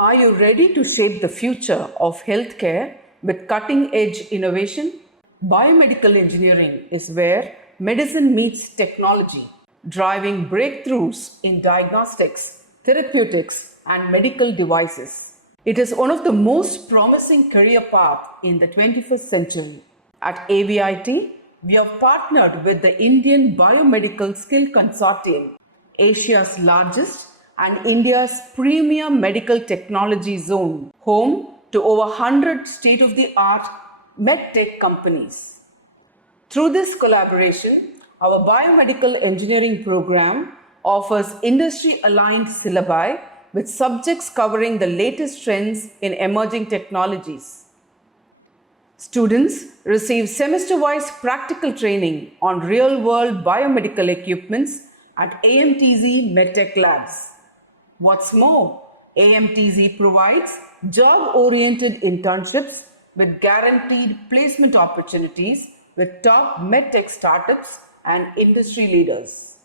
Are you ready to shape the future of healthcare with cutting-edge innovation? Biomedical engineering is where medicine meets technology, driving breakthroughs in diagnostics, therapeutics, and medical devices. It is one of the most promising career paths in the 21st century. At AVIT, we have partnered with the Indian Biomedical Skill Consortium, Asia's largest and India's premier medical technology zone, home to over 100 state-of-the-art medtech companies. Through this collaboration, our biomedical engineering program offers industry-aligned syllabi with subjects covering the latest trends in emerging technologies. Students receive semester-wise practical training on real-world biomedical equipments at AMTZ MedTech labs. What's more, AMTZ provides job-oriented internships with guaranteed placement opportunities with top medtech startups and industry leaders.